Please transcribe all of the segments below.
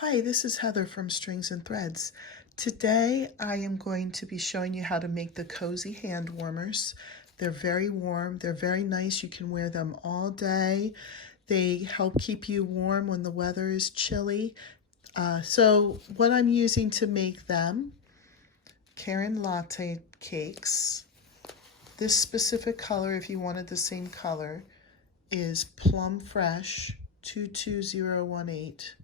Hi, this is Heather from Strings and Threads. Today I am going to be showing you how to make the cozy hand warmers. They're very warm, they're very nice. You can wear them all day. They help keep you warm when the weather is chilly. So what I'm using to make them, Karen latte cakes. This specific color, if you wanted the same color, is Plum Fresh 22018.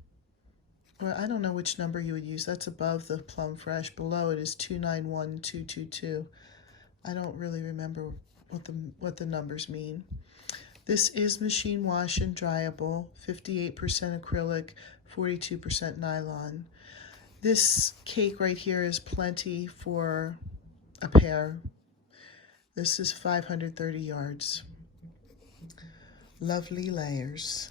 Well, I don't know which number you would use. That's above the Plum Fresh. Below it is 291222. I don't really remember what the numbers mean. This is machine wash and dryable, 58% acrylic, 42% nylon. This cake right here is plenty for a pair. This is 530 yards. Lovely layers.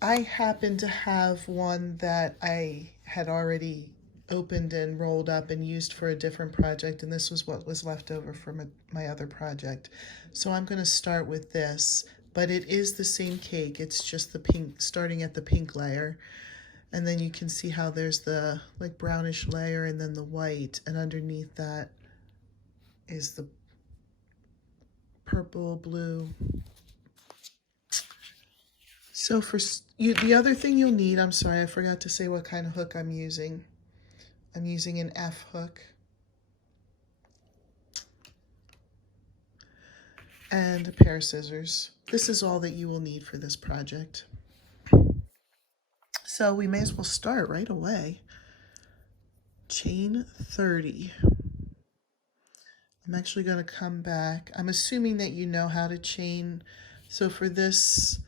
I happen to have one that I had already opened and rolled up and used for a different project, and this was what was left over from my other project. So I'm going to start with this, but it is the same cake. It's just the pink, starting at the pink layer, and then you can see how there's the like brownish layer and then the white, and underneath that is the purple, blue. So for you, the other thing you'll need, I'm sorry, I forgot to say what kind of hook I'm using. I'm using an F hook. And a pair of scissors. This is all that you will need for this project. So we may as well start right away. Chain 30. I'm actually going to come back. I'm assuming that you know how to chain. So for this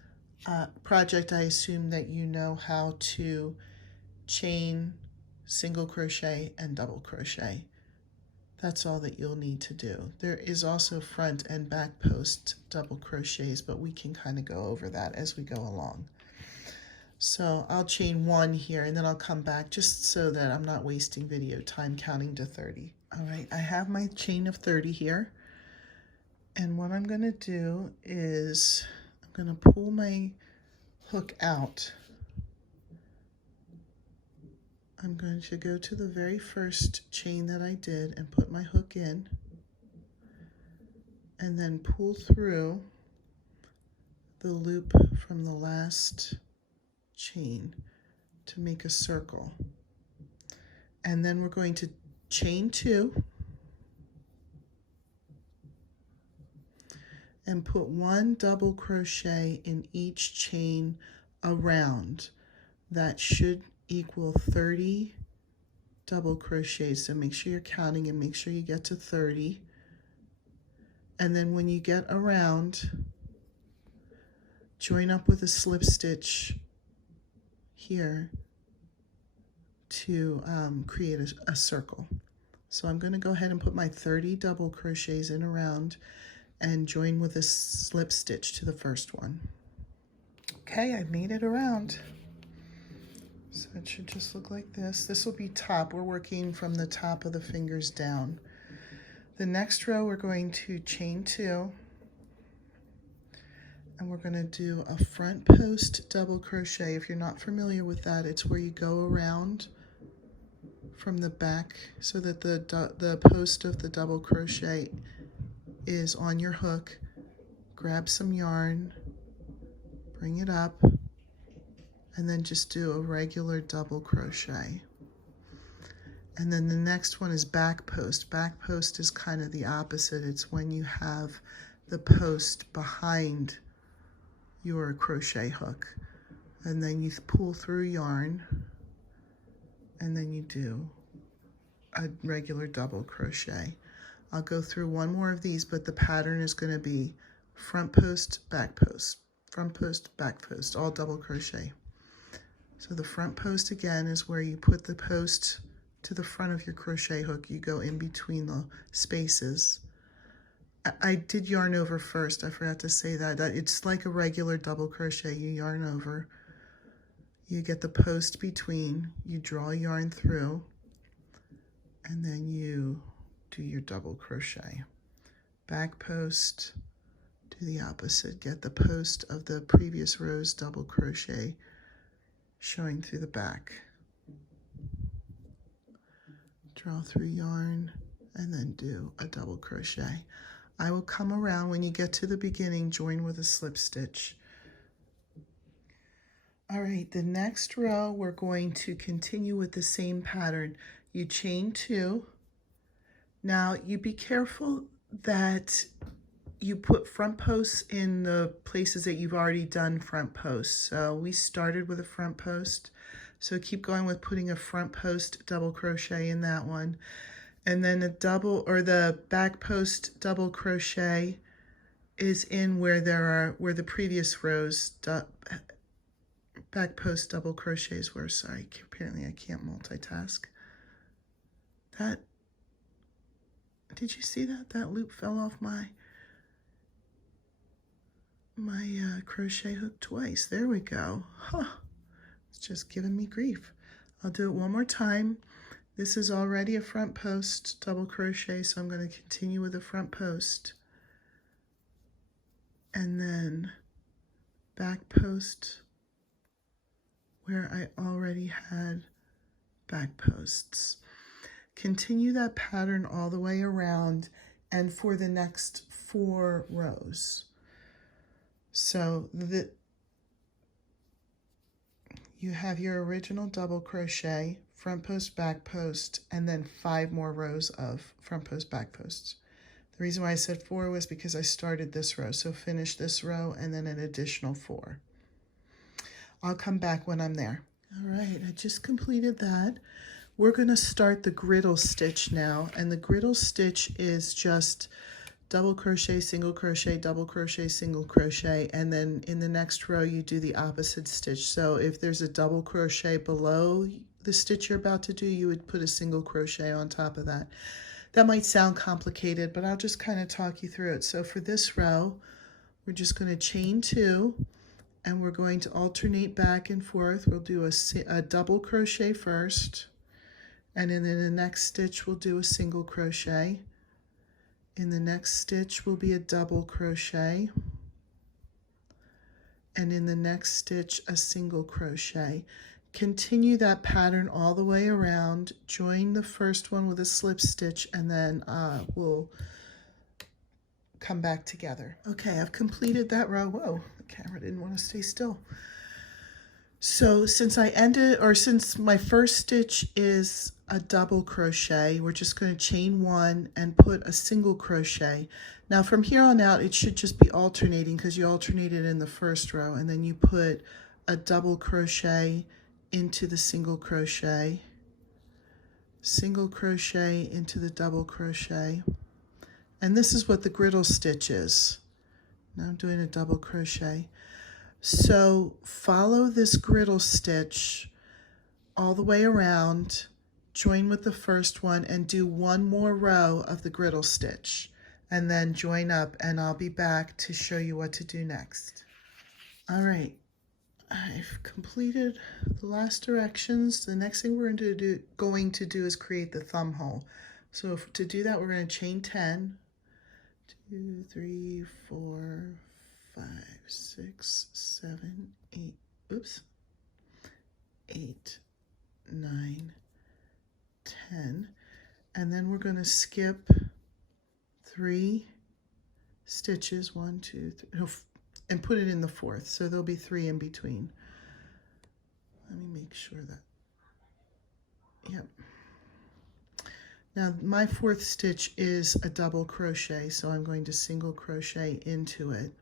project, I assume that you know how to chain, single crochet, and double crochet. That's all that you'll need to do. There is also front and back post double crochets, but we can kind of go over that as we go along. So I'll chain one here and then I'll come back just so that I'm not wasting video time counting to 30. All right, I have my chain of 30 here. And what I'm going to do is I'm going to pull my hook out. I'm going to go to the very first chain that I did and put my hook in, and then pull through the loop from the last chain to make a circle. And then we're going to chain 2 and put 1 double crochet in each chain around. That should equal 30 double crochets. So make sure you're counting and make sure you get to 30. And then when you get around, join up with a slip stitch here to create a circle. So I'm going to go ahead and put my 30 double crochets in around and join with a slip stitch to the first one. Okay, I've made it around. So it should just look like this. This will be top. We're working from the top of the fingers down. The next row we're going to chain 2. And we're going to do a front post double crochet. If you're not familiar with that, it's where you go around from the back so that the post of the double crochet is on your hook. Grab some yarn, bring it up, and then just do a regular double crochet. And then the next one is back post. Back post is kind of the opposite. It's when you have the post behind your crochet hook. And then you pull through yarn, and then you do a regular double crochet. I'll go through one more of these, but the pattern is going to be front post, back post, front post, back post, all double crochet. So the front post again is where you put the post to the front of your crochet hook. You go in between the spaces. I did yarn over first. I forgot to say that. It's like a regular double crochet. You yarn over. You get the post between. You draw yarn through. And then you do your double crochet. Back post, do the opposite. Get the post of the previous row's double crochet. showing through the back. Draw through yarn and then do a double crochet. I will come around when you get to the beginning, join with a slip stitch. All right, the next row we're going to continue with the same pattern. You chain 2. Now you be careful that you put front posts in the places that you've already done front posts. So we started with a front post. So keep going with putting a front post double crochet in that one. And then a double, or the back post double crochet is in where the previous rows back post double crochets were. Sorry, apparently I can't multitask. Did you see that? That loop fell off my crochet hook twice. There we go. Huh. It's just giving me grief. I'll do it one more time. This is already a front post double crochet, so I'm going to continue with a front post. And then back post where I already had back posts. Continue that pattern all the way around and for the next 4 rows. So you have your original double crochet, front post, back post, and then 5 more rows of front post, back posts. The reason why I said 4 was because I started this row. So finish this row and then an additional 4. I'll come back when I'm there. All right, I just completed that. We're going to start the griddle stitch now, and the griddle stitch is just double crochet, single crochet, double crochet, single crochet, and then in the next row you do the opposite stitch. So if there's a double crochet below the stitch you're about to do, you would put a single crochet on top of that. That might sound complicated, but I'll just kind of talk you through it. So for this row, we're just going to chain 2, and we're going to alternate back and forth. We'll do a double crochet first, and then in the next stitch we'll do a single crochet. In the next stitch will be a double crochet, and in the next stitch a single crochet. Continue that pattern all the way around. Join the first one with a slip stitch, and then we'll come back together. Okay, I've completed that row. Whoa, the camera didn't want to stay still. So since my first stitch is a double crochet, we're just going to chain 1 and put a single crochet. Now from here on out it should just be alternating because you alternated in the first row, and then you put a double crochet into the single crochet into the double crochet, and this is what the griddle stitch is. Now I'm doing a double crochet. So follow this griddle stitch all the way around, join with the first one, and do 1 more row of the griddle stitch, and then join up, and I'll be back to show you what to do next. All right, I've completed the last directions. The next thing we're going to do is create the thumb hole. So to do that, we're going to chain 10, 2, 3, 4, 5, 6, 7, 8, oops, 8, 9, 10, and then we're going to skip 3 stitches, 1, 2, 3, and put it in the 4th, so there'll be 3 in between. Let me make sure that, yep. Now my 4th stitch is a double crochet, so I'm going to single crochet into it,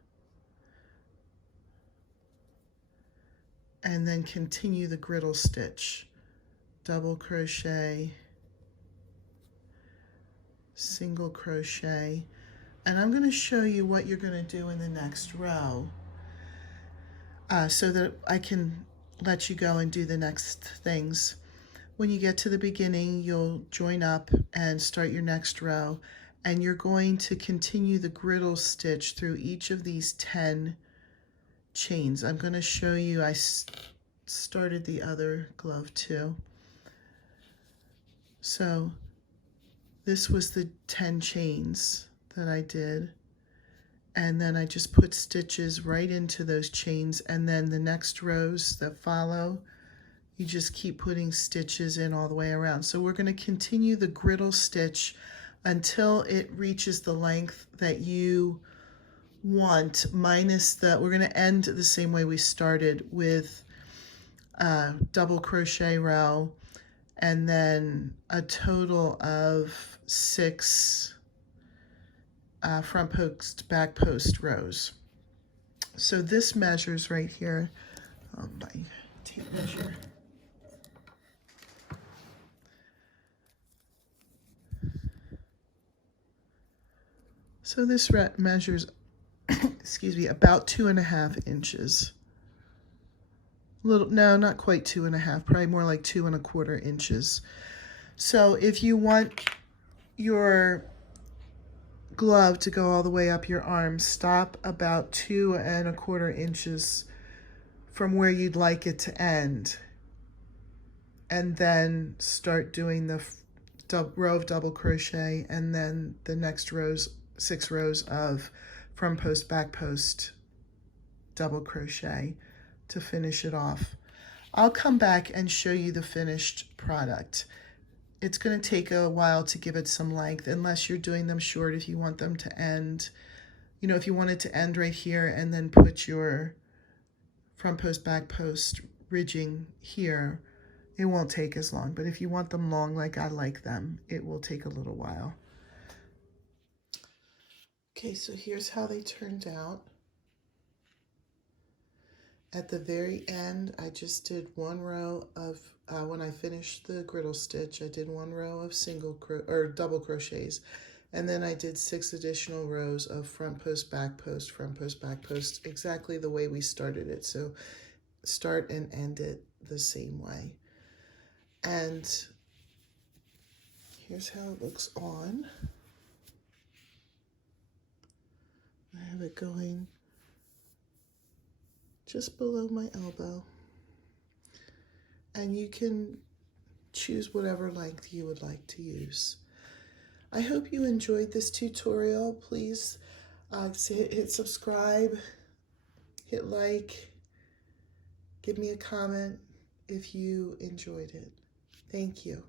and then continue the griddle stitch, double crochet, single crochet, and I'm going to show you what you're going to do in the next row so that I can let you go and do the next things. When you get to the beginning, you'll join up and start your next row, and you're going to continue the griddle stitch through each of these 10 chains. I'm going to show you, I started the other glove too. So this was the 10 chains that I did, and then I just put stitches right into those chains, and then the next rows that follow you just keep putting stitches in all the way around. So we're going to continue the griddle stitch until it reaches the length that you want, minus the, we're going to end the same way we started with double crochet row and then a total of 6 front post, back post rows. So this measures right here, my tape measure. So this measures, excuse me, about 2.5 inches. Little, no, not quite 2.5, probably more like 2.25 inches. So if you want your glove to go all the way up your arm, stop about 2.25 inches from where you'd like it to end, and then start doing the row of double crochet, and then the next 6 rows of front post, back post, double crochet to finish it off. I'll come back and show you the finished product. It's going to take a while to give it some length, unless you're doing them short. If you want them to end, you know, if you want it to end right here and then put your front post, back post ridging here, it won't take as long. But if you want them long like I like them, it will take a little while. Okay, so here's how they turned out. At the very end, I just did 1 row of, when I finished the griddle stitch, I did 1 row of double crochets, and then I did 6 additional rows of front post, back post, front post, back post, exactly the way we started it. So start and end it the same way. And here's how it looks on. I have it going just below my elbow, and you can choose whatever length you would like to use. I hope you enjoyed this tutorial. Please hit subscribe, hit like, give me a comment if you enjoyed it. Thank you.